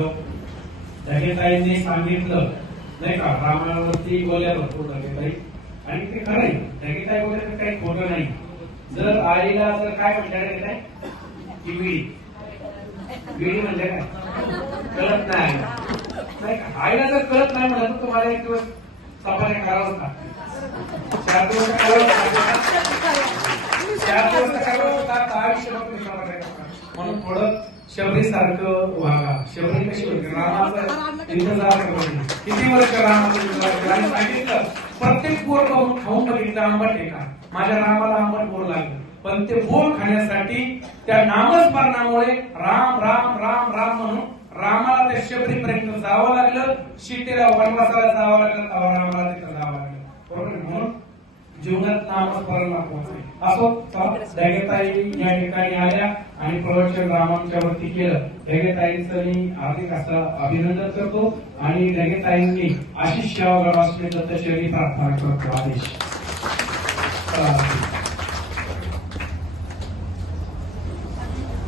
माधव ढगेताईंनी सांगितलं नाही का, रामावरती बोलल्या भरपूर ढगेताई, आणि ते खरं आहे. ढगेताई वगैरे काही खोटं नाही. जर आईला जर काय म्हणतात काय की विडी म्हणजे काय कळत नाही आईला जर कळत नाही म्हणलं तर तुम्हाला एक दिवस सफारी करावंच लागतं. 4 दिवस म्हणून थोडं शबरी सारखं वागा. शबरी कशी होती, रामाचं इंतजार करत किती वर्ष रामाचं इंतजार केलं आणि सांगितलं प्रत्येक बोर खाऊन बघितलं आंबट आहे का, माझ्या रामाला आंबट बोर लागलं, पण ते बोर खाण्यासाठी त्या नामस्मरणामुळे राम राम राम राम म्हणून रामाला त्या शबरीपर्यंत जावं लागलं, सीतेला वनवासाला जावं लागलं, तेव्हा रामाला तिथं जावं लागलं. बरोबर, म्हणून जीवनात नामस्मरण महत्वाचं आहे. असो, ढगेताई या ठिकाणी आल्या आणि प्रवचन रामांच्या वरती केलं. ढगेताईंचं मी हार्दिक असं अभिनंदन करतो आणि ढगेताईंनी आशिष सेवा करावी दत्तश्री प्रार्थना करतो. आदेश.